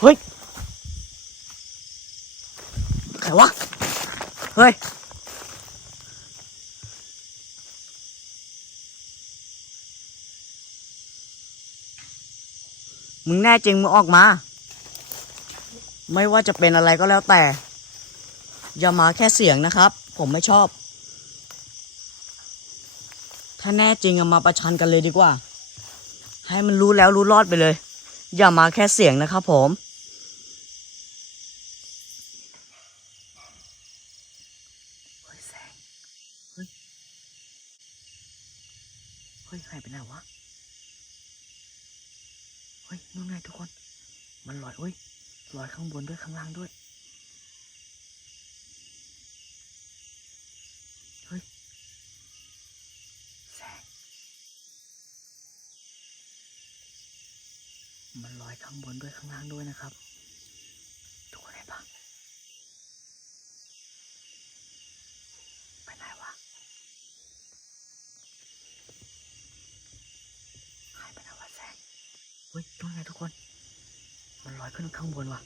เฮ้ยใครวะ เฮ้ย มึงแน่จริงมึงออกมา ไม่ว่าจะเป็นอะไรก็แล้วแต่ อย่ามาแค่เสียงนะครับ ผมไม่ชอบ ถ้าแน่จริงอมาประชันกันเลยดีกว่า ให้มันรู้แล้วรู้รอดไปเลย อย่ามาแค่เสียงนะครับผม เฮ้ยแสง เฮ้ย เฮ้ยใครไปไหนวะ เฮ้ยนู่นไงทุกคน มันลอยเฮ้ยลอยข้างบนด้วยข้างล่างด้วย เฮ้ย แสง มันลอยข้างบนด้วยข้างล่างด้วยนะครับทุกคนเห็นปะไปไหนวะหายไปไหนวะแสงเฮ้ยนู่นไงทุกคน มันลอยขึ้นข้างบนว่ะ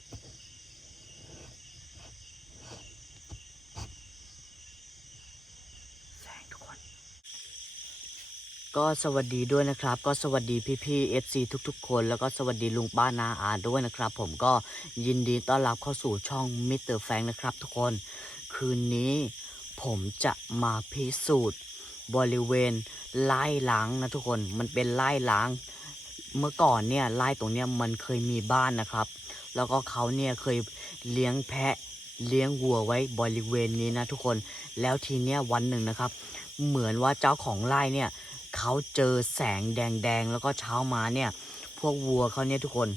ก็สวัสดีด้วยนะครับ ก็สวัสดีพี่พี่เอฟซีทุก ๆ คน แล้วก็สวัสดีลุงป้านาอาด้วยนะครับ ผมก็ยินดีต้อนรับเข้าสู่ช่องมิสเตอร์แฟงนะครับ ทุกคน คืนนี้ผมจะมาพิสูจน์บริเวณไล่ล้างนะทุกคนมันเป็นไล่ล้าง เมื่อก่อนเนี่ยไล่ตรงเนี้ยมันเคยมีบ้านนะครับ แล้วก็เขาเนี่ยเคยเลี้ยงแพะเลี้ยงวัวไว้บริเวณนี้นะทุกคน แล้วทีเนี้ยวันหนึ่งนะครับ เหมือนว่าเจ้าของไร่เนี่ยเขาเจอแสงแดงๆ แล้วก็เช้ามาเนี่ย พวกวัวเขาเนี่ยทุกคน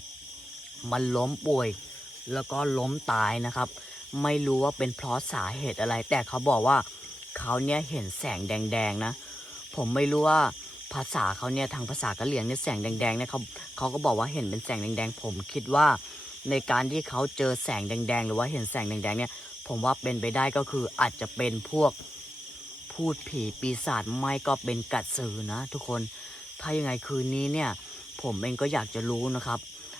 มันล้มป่วย แล้วก็ล้มตายนะครับ ไม่รู้ว่าเป็นเพราะสาเหตุอะไร แต่เขาบอกว่าเขาเนี่ยเห็นแสงแดงๆนะ ผมไม่รู้ว่า ภาษาเขาเนี่ยทางภาษากะเหรี่ยงเนี่ยแสงแดงๆเนี่ยเขาเขาก็บอกว่าเห็นเป็นแสงแดงๆ ผมคิดว่า ในการที่เขาเจอแสงแดงๆ หรือว่าเห็นแสงแดงๆเนี่ยผมว่าเป็นไปได้ก็คืออาจจะเป็นพวกพูดผีปีศาจไม่ก็เป็นกัดสือนะ ทุกคนถ้ายังไงคืนนี้เนี่ย ผมเองก็อยากจะรู้นะครับ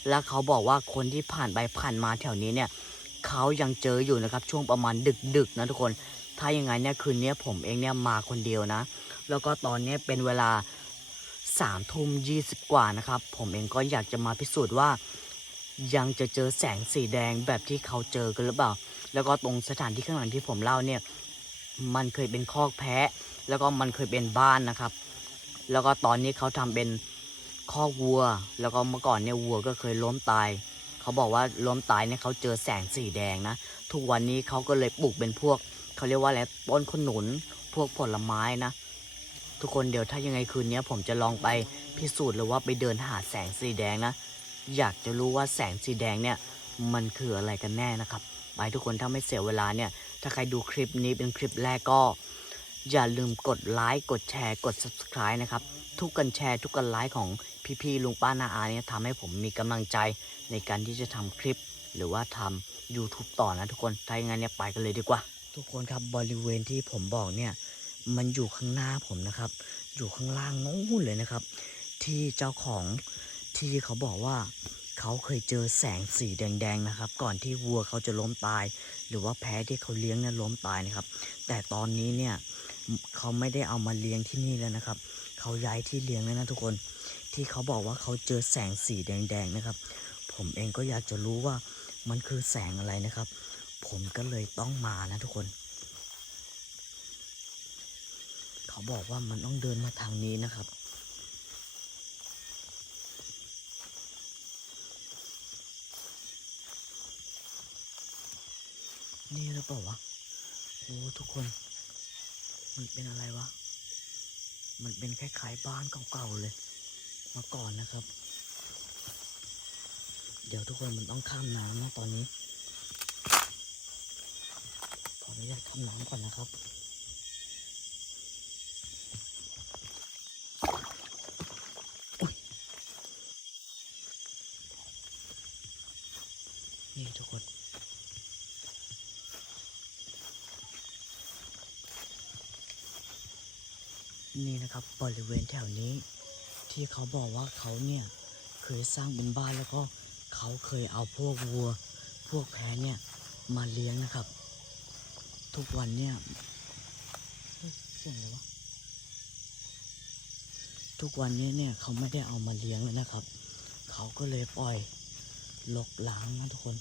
แล้วเขาบอกว่าคนที่ผ่านไปผ่านมาแถวนี้เนี่ยเขายังเจออยู่นะครับช่วงประมาณดึกๆนะทุกคน ถ้ายังไงเนี่ยคืนนี้ผมเองเนี่ยมาคนเดียวนะ แล้วก็ตอนนี้เป็นเวลาสามทุ่มยี่สิบกว่านะครับ ผมเองก็อยากจะมาพิสูจน์ว่า ยังจะเจอแสงสีแดงแบบที่เขาเจอกันหรือเปล่า แล้วก็ตรงสถานที่ข้างหลังที่ผมเล่าเนี่ย มันเคยเป็นคอกแพะ แล้วก็มันเคยเป็นบ้านนะครับ แล้วก็ตอนนี้เขาทำเป็นคอกวัว แล้วก็เมื่อก่อนเนี่ยวัวก็เคยล้มตาย เขาบอกว่าล้มตายเนี่ยเขาเจอแสงสีแดงนะ ทุกวันนี้เขาก็เลยปลูกเป็นพวก เขาเรียกว่าอะไรต้นขนุน พวกผลไม้นะ ทุกคนเดี๋ยวถ้ายังไงคืนนี้ผมจะลองไปพิสูจน์หรือว่าไปเดินหาแสงสีแดงนะ อยากจะรู้ว่าแสงสีแดงเนี่ยมันคืออะไรกันแน่นะครับไปทุกคนถ้าไม่เสียเวลาเนี่ย ถ้าใครดูคลิปนี้เป็นคลิปแรกก็ อย่าลืมกดไลค์กดแชร์กด subscribe นะครับ ทุกกันแชร์ทุกกันไลค์ของพี่ๆลุงป้านาอาเนี่ยทำให้ผมมีกำลังใจในการที่จะทำคลิป หรือว่าทำ YouTube ต่อนะทุกคนถ้าอย่างนั้นเนี่ยไปกันเลยดีกว่า ทุกคนครับบริเวณที่ผมบอกเนี่ย มันอยู่ข้างหน้าผมนะครับ อยู่ข้างล่างนู้นเลยนะครับ ที่เจ้าของที่เขาบอกว่าเขาเคยเจอแสงสีแดงๆนะครับ ก่อนที่วัวเขาจะล้มตาย หรือว่าแพ้ที่เขาเลี้ยงนี่ยล้มตายนะครับ แต่ตอนนี้เนี่ยเขาไม่ได้เอามาเลี้ยงที่นี่แล้วนะครับ เขาย้ายที่เลี้ยงแล้วนะทุกคน ที่เขาบอกว่าเขาเจอแสงสีแดงๆนะครับ ผมเองก็อยากจะรู้ว่ามันคือแสงอะไรนะครับ ผมก็เลยต้องมานะทุกคน เขาบอกว่ามันต้องเดินมาทางนี้นะครับ นี่หรือเปล่าวะโอ้ทุกคน มันเป็นอะไรวะ มันเป็นคล้ายๆบ้านเก่าๆเลย มาก่อนนะครับ เดี๋ยวทุกคนมันต้องข้ามน้ำนะตอนนี้ขออนุญาตข้ามน้ำก่อนนะครับ อุ๊ยนี่ทุกคน นี่นะครั บริเวณแถวนี้ ที่เขาบอกว่าเขาเนี่ยเคยสร้างเป็นบ้านแล้วก็เขาเคยเอาพวกวัว พวกแพะเนี่ยมาเลี้ยงนะครับ ทุกวันเนี่ยเสียงอะไรวะทุกวันนี้เนี่ยเขาไม่ได้เอามาเลี้ยงเลยนะครับ เขาก็เลยปล่อยลกล้างนะทุกคน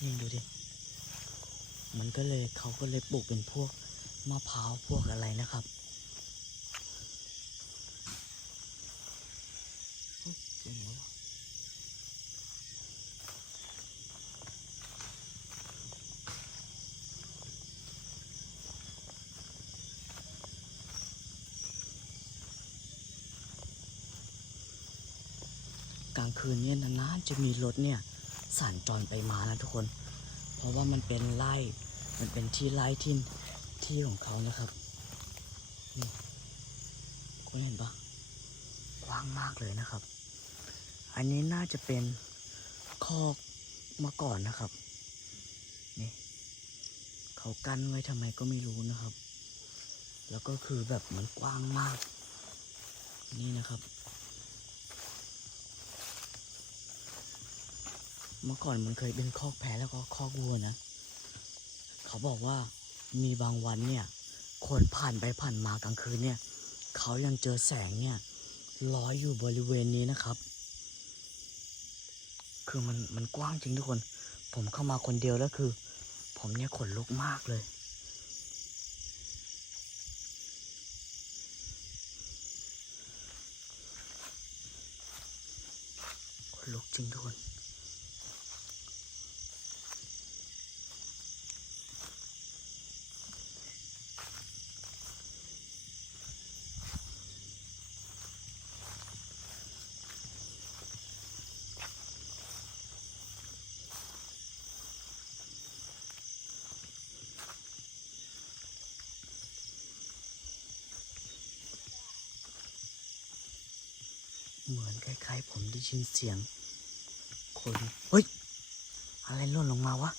นี่ดูดิมันก็เลยเขาก็เลยปลูกเป็นพวกมะพร้าวพวกอะไรนะครับเฮ้ยเสียงอะไรวะกลาง คืนนี่ยนานๆจะมีรถเนี่ยสัญจรไปมานะทุกคน เพราะว่ามันเป็นไร่มันเป็นที่ไร่ที่ที่ของเขานะครับนี่คุณเห็นปะกว้างมากเลยนะครับ อันนี้น่าจะเป็นคอกมาก่อนนะครับนี่เขากั้นไว้ทำไมก็ไม่รู้นะครับ แล้วก็คือแบบมันกว้างมาก นี่นะครับ เมื่อก่อนมันเคยเป็นคอกแพะแล้วก็คอกวัวนะ เขาบอกว่ามีบางวันเนี่ย คนผ่านไปผ่านมากลางคืนเนี่ย เขายังเจอแสงเนี่ยลอยอยู่บริเวณนี้นะครับ คือมันมันกว้างจริงทุกคน ผมเข้ามาคนเดียวแล้วคือ ผมเนี่ยขนลุกมากเลยขนลุกจริงทุกคน เหมือนคล้ายๆ ผมได้ยินเสียง คนเฮ้ย อะไรล่นลงมาวะ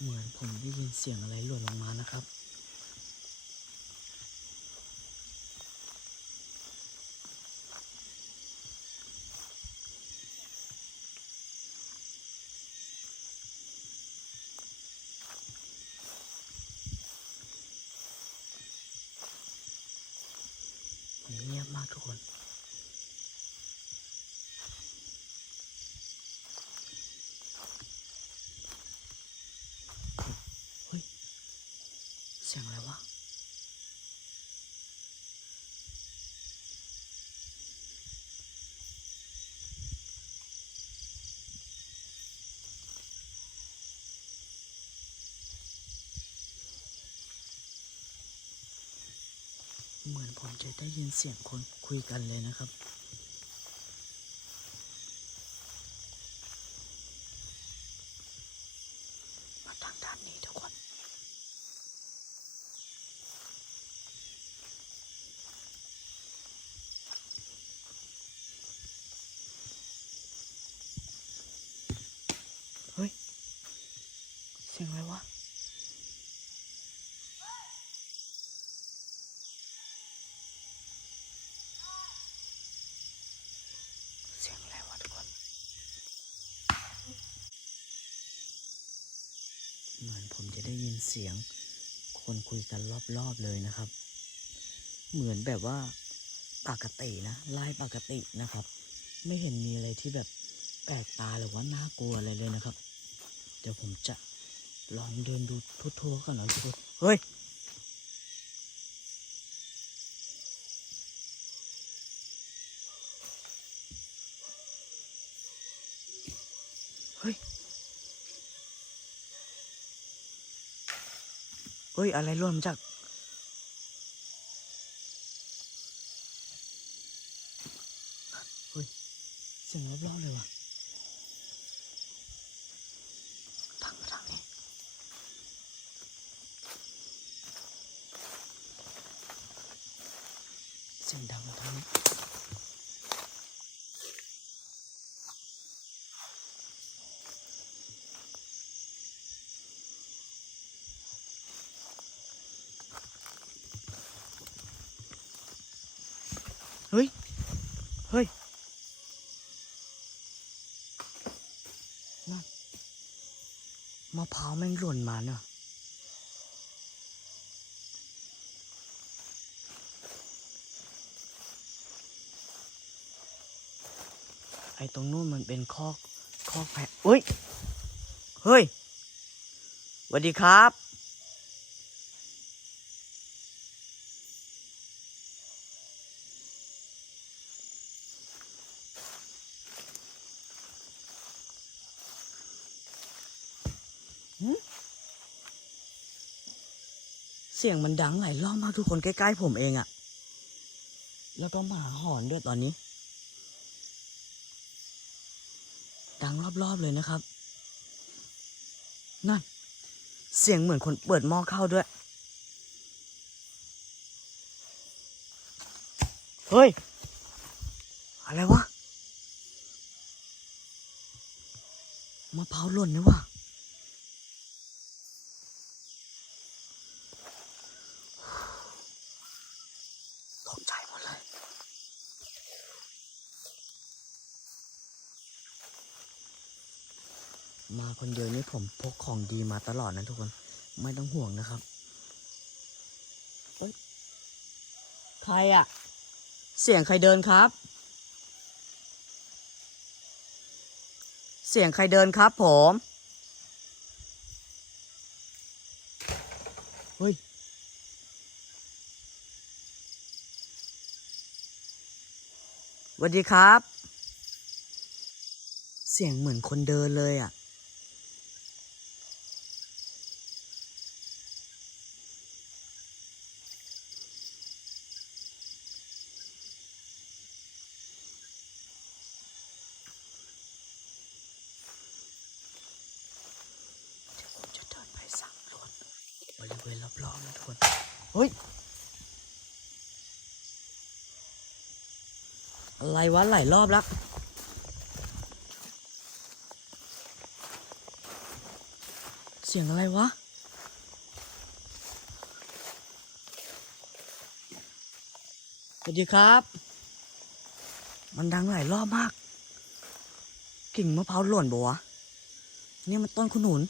เหมือนผมได้ยินเสียงอะไรหล่นลงมานะครับ เงียบมากทุกคน เฮ้ย เสียงอะไรวะ เหมือน ผมจะได้ยินเสียงคนคุยกันเลยนะครับ มาทางด้านนี้ทุกคน เฮ้ย เสียงอะไรวะ เสียงอะไรวะทุกคน เหมือนผมจะได้ยิน เสียง คนคุยกันรอบๆเลยนะครับ เหมือนแบบว่าปกตินะไล่ปกตินะครับ ไม่เห็นมีอะไรที่แบบแปลกตาหรือว่าน่ากลัวอะไรเลยนะครับ เดี๋ยวผมจะลองเดินดูทั่วๆกันหน่อยทุกคนเฮ้ยเฮ้ย เฮ้ย อะไรร่วงมาจาก เฮ้ยเสียงรอบๆเลยว่ะทางมาทางนี้ เสียงดังมาทางนี้ เเฮ้ย เฮ้ย นั่นมะ พร้าวแม่งหล่นมาเนอะไอ้ตรงนู้นมันเป็นคอกคอกแพะเฮ้ย เฮ้ยสวัสดีครับ เสียงมันดังหลายรอบมากทุกคนใกล้ๆผมเองอะแล้วก็หมาหอนด้วยตอนนี้ ดังรอบๆเลยนะครับ นั่น เสียงเหมือนคนเปิดหม้อข้าวด้วย เฮ้ย อะไรวะมะพร้าวหล่นนี่วะ ตกใจหมดเลย มาคนเดียวนี่ผมพกของดีมาตลอดนะทุกคน ไม่ต้องห่วงนะครับใครอะเสียงใครเดินครับ เสียงใครเดินครับ ผมเฮ้ยสวัสดีครับ เสียงเหมือนคนเดินเลยอะดี๋ยวผมจะเดินไปสำรวจบ ริเวณรอบๆนะทุกคนเฮ้ยอะไรวะหลายรอบแล้วเสียงอะไรวะ สวัสดีครับ มันดังหลายรอบมาก กิ่งมะพร้าวหล่นปะวะ เนี่ยมันต้นขนุน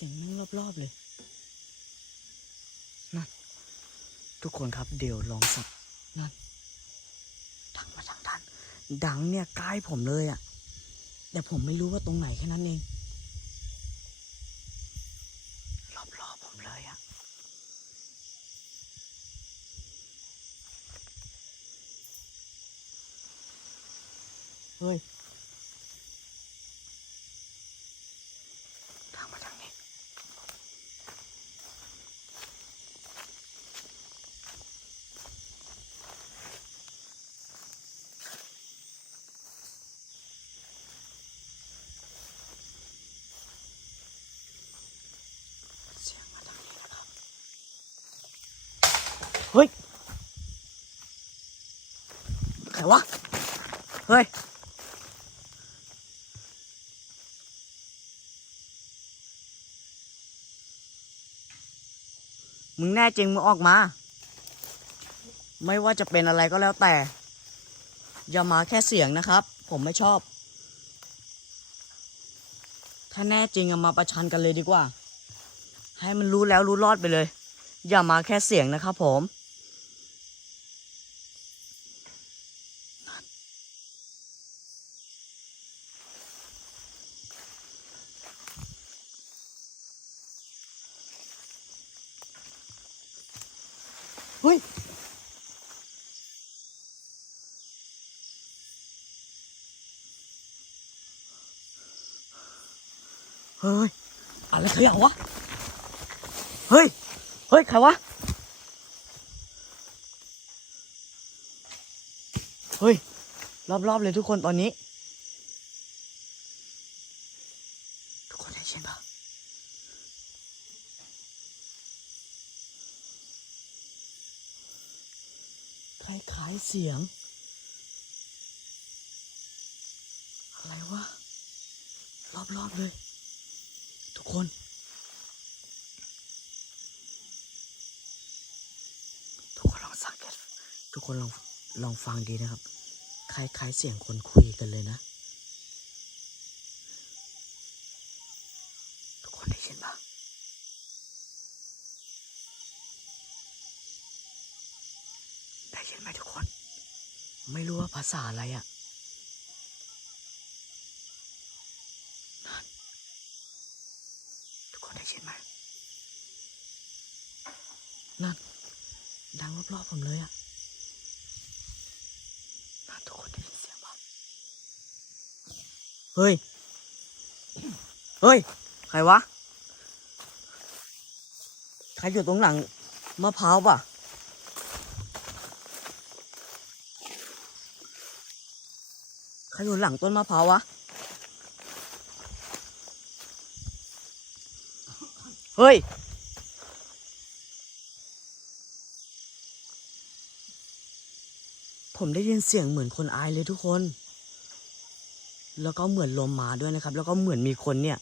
เสียงแม่งรอบๆ เลยนั่นทุกคนครับเดี๋ยวลองสักนั่นดังมาทางด้านดังเนี่ยใกล้ผมเลยอะ่ะ แต่ผมไม่รู้ว่าตรงไหนแค่นั้นเองรอบๆผมเลยอะ่ะเฮ้ย ทางมาทางนี้ เสียงมาทางนี้นะครับ เฮ้ย ใครวะ เฮ้ย มึงแน่จริงมึงออกมา ไม่ว่าจะเป็นอะไรก็แล้วแต่ อย่ามาแค่เสียงนะครับ ผมไม่ชอบ ถ้าแน่จริงอะมาประชันกันเลยดีกว่า ให้มันรู้แล้วรู้รอดไปเลย อย่ามาแค่เสียงนะครับผม เฮ้ย เฮ้ย อะไรเขย่าวะ เฮ้ย เฮ้ย ใครวะ เฮ้ย รอบๆเลยทุกคนตอนนี้ ทุกคนได้ยินปะคล้ายๆเสียง อะไรวะ รอบๆเลย ทุกคน ทุกคนลองสังเกต ทุกคนลองลองฟังดีนะครับ คล้ายๆเสียงคนคุยกันเลยนะ ทุกคนได้ยินปะได้ยินไหมทุกคน ไม่รู้ว่าภาษาอะไรอะ่ะนั่นทุกคนได้ยินไหมนั่นดังรอบๆผมเลยอะ่ะนั่นทุกคนได้ยินเสียงปะ เฮ้ย เฮ้ย ใครวะ ใครอยู่ตรงหลังมะพร้าวปะใครอยู่หลังต้นมะพร้าววะ เฮ้ยผมได้ยินเสียงเหมือนคนอายเลยทุกคน แล้วก็เหมือนลมมาด้วยนะครับ แล้วก็เหมือนมีคนเนี่ย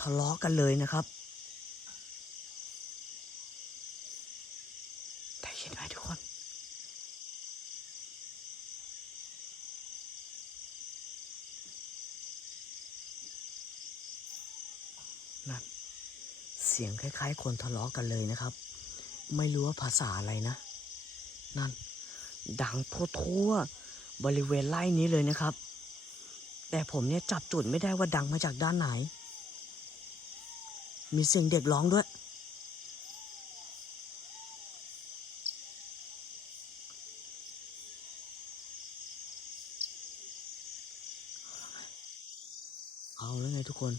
ทะเลาะกันเลยนะครับได้ยินไหมทุกคน นั่น เสียงคล้ายๆ คนทะเลาะกันเลยนะครับ ไม่รู้ว่าภาษาอะไรนะ นั่น ดังทั่วๆบริเวณไร่นี้เลยนะครับ แต่ผมเนี่ยจับจุดไม่ได้ว่าดังมาจากด้านไหน มีเสียงเด็กร้องด้วย เอาแล้วไงทุกคน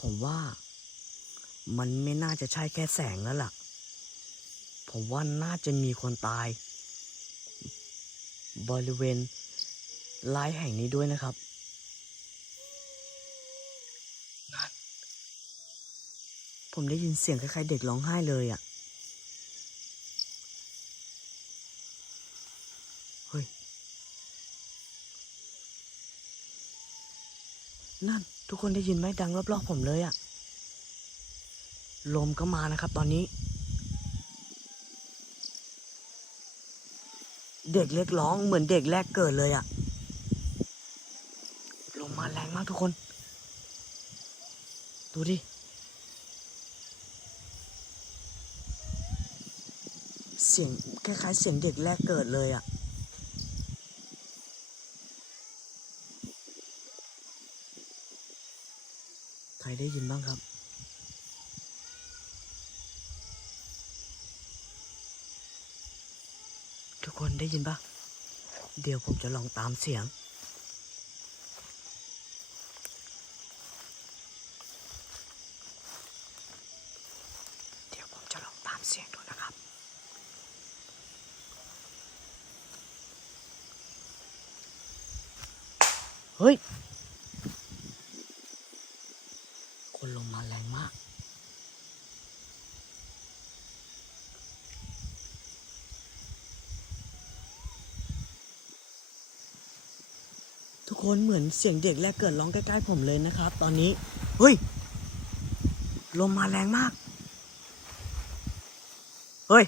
ผมว่ามันไม่น่าจะใช่แค่แสงแล้วล่ะ ผมว่าน่าจะมีคนตาย บริเวณ ไร่แห่งนี้ด้วยนะครับนั่นผมได้ยินเสียงคล้ายๆเด็กร้องไห้เลยอะ่ะ เฮ้ย นั่น ทุกคนได้ยินไหมดังรอบๆผมเลยอะ่ะ ลมก็มานะครับตอนนี้ เด็กเล็กร้องเหมือนเด็กแรกเกิดเลยอะลมมาแรงมาก ทุกคน ดูดิ เสียงคล้ายๆเสียงเด็กแรกเกิดเลยอะใครได้ยินบ้างครับทุกคนได้ยินปะเดี๋ยวผมจะลองตามเสียง เดี๋ยวผมจะลองตามเสียงดูนะครับ เฮ้ย คนลงมาแรงมาก ทุก คนเหมือนเสียงเด็กแรกเกิดร้องใกล้ๆผมเลยนะครับ ตอนนี้เฮ้ยลมมาแรงมากเฮ้ย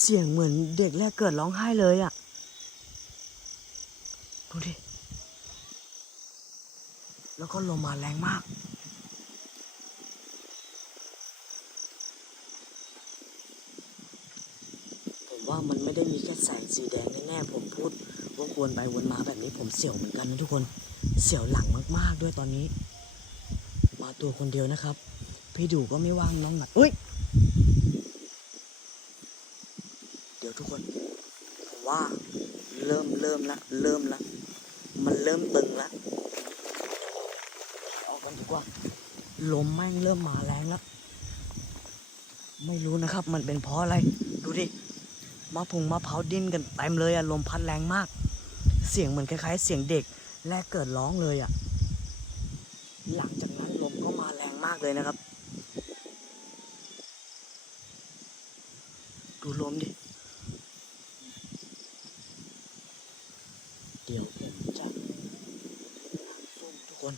เสียงเหมือนเด็กแรกเกิดร้องไห้เลยอะ่ะดูดิแล้วก็ลมมาแรงมาก ผม ว่ามันไม่ได้มีแค่แสงสีแดงแน่ๆผมพูดวกวนไปวนมาแบบนี้ผมเสียวเหมือนกันนะทุกคนเสียวหลังมากๆด้วยตอนนี้ มาตัวคนเดียวนะครับ พี่ดูก็ไม่ว่างน้องหนัดเอ้ยเดี๋ยวทุกคนผมว่าเริ่มเริ่มละเริ่มละมันเริ่มตึงละออกกันดีกว่าลมแม่งเริ่มมาแรงแล้วไม่รู้นะครับ มันเป็นเพราะอะไร ดูดิ มะพุงมะเผาดินกันเต็มเลยอะลมพัดแรงมาก เสียงเหมือนคล้ายๆ เสียงเด็กแรกเกิดร้องเลยอะหลังจากนั้นลมก็มาแรงมากเลยนะครับ ดูลมดิ เดี๋ยวผมจะซุ่มทุกคน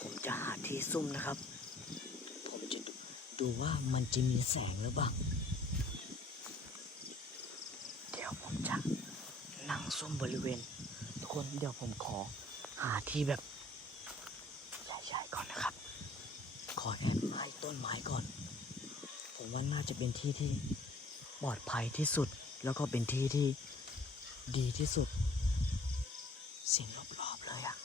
ผมจะหาที่ซุ่มนะครับ ผมจะดูว่ามันจะมีแสงหรือเปล่า มบริเวณ ทุกคนเดี๋ยวผมขอหาที่แบบใหญ่ๆก่อนนะครับ ขอแอบใต้ต้นไม้ก่อน ผมว่าน่าจะเป็นที่ที่ปลอดภัยที่สุด แล้วก็เป็นที่ที่ดีที่สุดเสียงรอบๆเลยอะ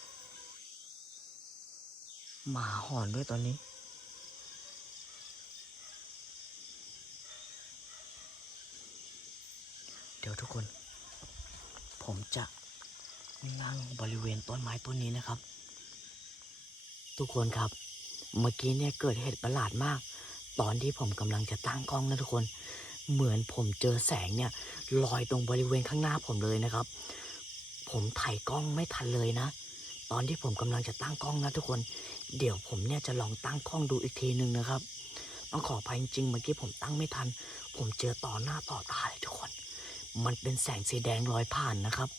หมาหอนด้วยตอนนี้ เดี๋ยวทุกคน ผมจะนั่งบริเวณต้นไม้ต้นนี้นะครับ ทุกคนครับ เมื่อกี้เนี่ยเกิดเหตุประหลาดมาก ตอนที่ผมกำลังจะตั้งกล้องนะทุกคน เหมือนผมเจอแสงเนี่ยลอยตรงบริเวณข้างหน้าผมเลยนะครับ ผมถ่ายกล้องไม่ทันเลยนะ ตอนที่ผมกำลังจะตั้งกล้องนะทุกคน เดี๋ยวผมเนี่ยจะลองตั้งกล้องดูอีกทีหนึ่งนะครับ ต้องขออภัยจริงเมื่อกี้ผมตั้งไม่ทัน ผมเจอต่อหน้าต่อตาเลยทุกคน มันเป็นแสงสีแดงลอยผ่านนะครับ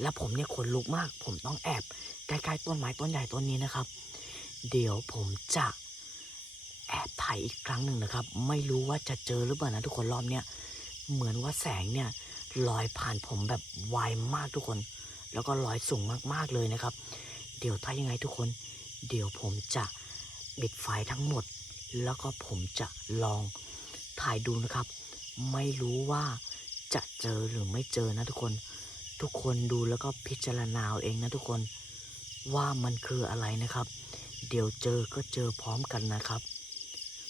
และผมเนี่ยขนลุกมาก ผมต้องแอบใกล้ๆต้นไม้ต้นใหญ่ต้นนี้นะครับ เดี๋ยวผมจะแอบถ่ายอีกครั้งหนึ่งนะครับ ไม่รู้ว่าจะเจอหรือเปล่านะทุกคนรอบเนี้ยเหมือนว่าแสงเนี่ยลอยผ่านผมแบบไวมากทุกคน แล้วก็ลอยสูงมากๆเลยนะครับ เดี๋ยวถ้ายังไงทุกคน เดี๋ยวผมจะปิดไฟทั้งหมด แล้วก็ผมจะลองถ่ายดูนะครับ ไม่รู้ว่า จะเจอหรือไม่เจอนะทุกคน ทุกคนดูแล้วก็พิจารณาเอาเองนะทุกคนว่ามันคืออะไรนะครับ เดี๋ยวเจอก็เจอพร้อมกันนะครับ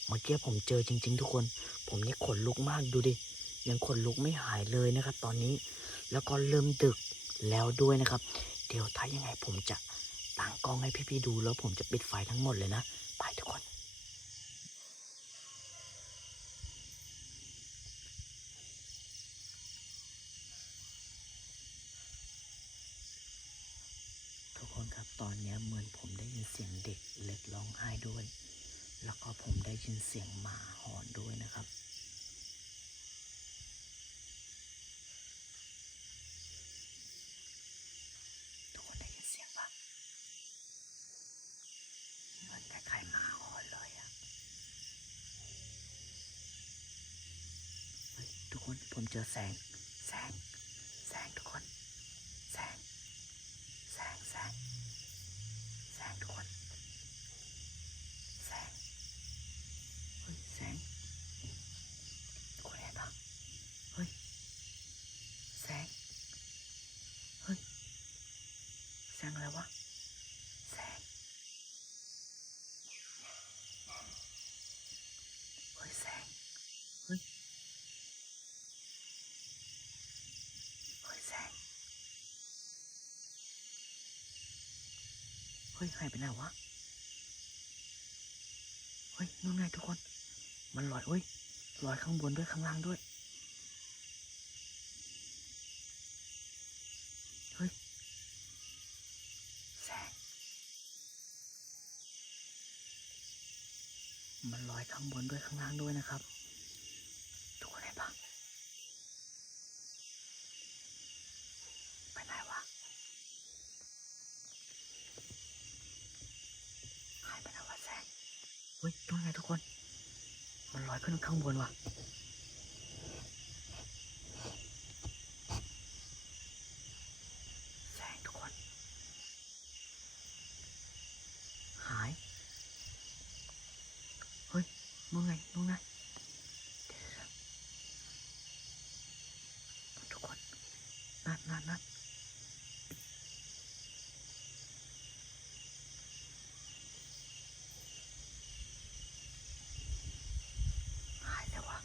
เมื่อกี้ผมเจอจริง ๆ ทุกคน ผมนี่ขนลุกมากดูดิยังขนลุกไม่หายเลยนะครับ ตอนนี้แล้วก็เริ่มดึกแล้วด้วยนะครับ เดี๋ยวถ้ายังไงผมจะตั้งกล้องให้พี่ๆดูแล้วผมจะปิดไฟทั้งหมดเลยนะไปทุกคน ทุกคนครับ ตอนนี้เหมือนผมได้ยินเสียงเด็กเล็กร้องไห้ด้วย แล้วก็ผมได้ยินเสียงหมาหอนด้วยนะครับ ทุกคนได้ยินเสียงปะเหมือนคล้ายๆหมาหอนเลยอะเฮ้ยทุกคนผมเจอแสง แสง แสงทุกคน แสง แสง แสง แสงทุกคน แสง เฮ้ย แสงทุกคนเห็นปะเฮ้ย แสง เฮ้ย แสงอะไรวะ แสง เฮ้ย แสง เฮ้ย เฮ้ย แสง เฮ้ ยหายไปไหนวะ เฮ้ยนู่นไงทุกคน มันลอยเฮ้ยลอยข้างบนด้วยข้างล่างด้วย เฮ้ย แสง มันลอยข้างบนด้วยข้างล่างด้วยนะครับ ทุกคนเห็นปะไปไหนวะ หายไปแล้ววะแสง เฮ้ยนู่นไงทุกคน มันลอยขึ้นข้างบนว่ะแสงทุกคน หาย เฮ้ยนู่นไงนู่นไงทุกคน นั่นนั่นนั่น หายแล้ววะ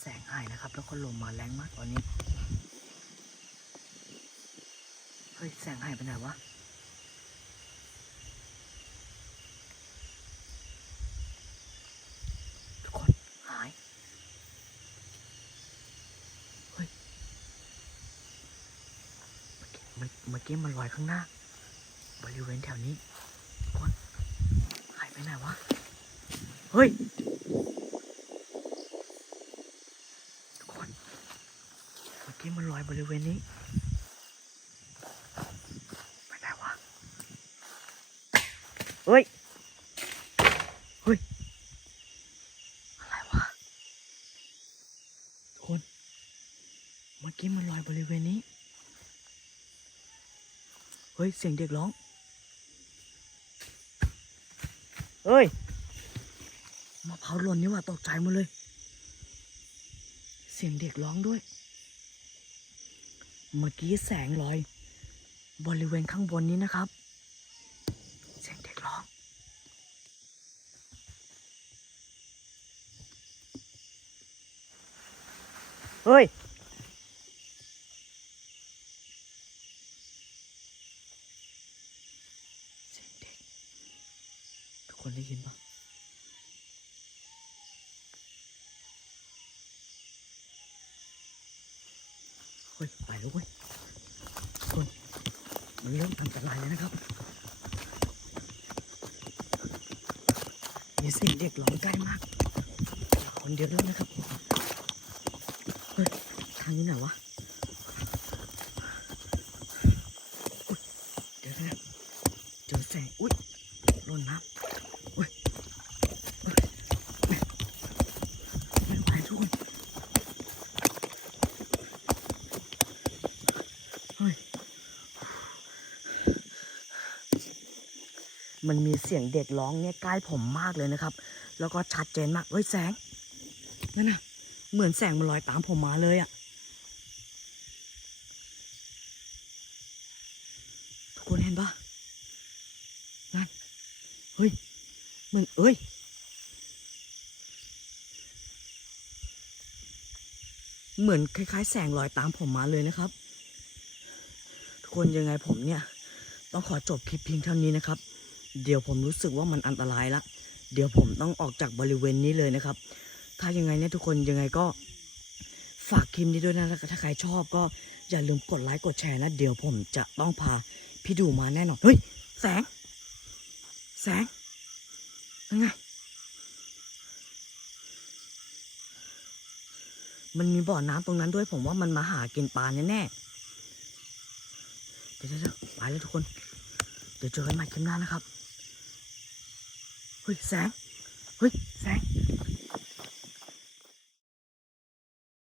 แสงหายนะครับ แล้ว ก็ลมมาแรงมากตอนนี้ เฮ้ย แสงหายไปไหนวะทุกคนหายเฮ้ยเมื่อกี้เมื่อเมื่อกี้มันลอยข้างหน้า บริเวณแถวนี้ทุกคนหายไปไหนวะ เฮ้ย ทุกคน เมื่อกี้มันลอย บริเวณนี้ไปไหนวะเฮ้ยเฮ้ยอะไรวะทุกคนเมื่อกี้มันลอยบริเวณนี้เฮ้ยเสียงเด็กร้องเฮ้ยมะพร้าวหล่นนี่ว่าตกใจหมดเลย เสียงเด็กร้องด้วย เมื่อกี้แสงลอย บริเวณข้างบนนี้นะครับ เสียงเด็กร้อง เฮ้ย เสียงเด็ก ทุกคนได้ยินปะเฮ้ยไปแล้วเว้ยทุกคนมันเริ่มอันตรายแล้วนะครับ มีเสียงเด็กร้องใกล้มากคนเดียวแล้วนะครับ เฮ้ย ทางนี้ไหนวะอุ๊ยเดี๋ยวนะเจอแสง อุ้ยหล่นน้ำอุ้ยอุ๊ยไม่ไหวทุกคนเฮ้ย มันมีเสียงเด็กร้องเนี่ยใกล้ผมมากเลยนะครับ แล้วก็ชัดเจนมากเฮ้ยแสงนั่นน่ะ เหมือนแสงมันลอยตามผมมาเลยอะทุกคนเห็นปะนั่นเฮ้ยเหมือนเอ้ยเหมือนคล้าย ๆ แสงลอยตามผมมาเลยนะครับ ทุกคนยังไงผมเนี่ย ต้องขอจบคลิปเพียงเท่านี้นะครับ เดี๋ยวผมรู้สึกว่ามันอันตรายละ เดี๋ยวผมต้องออกจากบริเวณนี้เลยนะครับ ถ้ายังไงเนี่ยทุกคนยังไงก็ฝากคลิปนี้ด้วยนะ ถ้าใครชอบก็อย่าลืมกดไลค์กดแชร์นะ เดี๋ยวผมจะต้องพาพี่ดูมาแน่นอน เฮ้ย แสง แสงยังไง มันมีบ่อน้ำตรงนั้นด้วยผมว่ามันมาหากินปลาแน่ๆเดี๋ยวเดี๋ยวๆไปแล้วทุกคน เดี๋ยวเจอกันใหม่คลิปหน้านะครับ huy sáng. Huy sáng.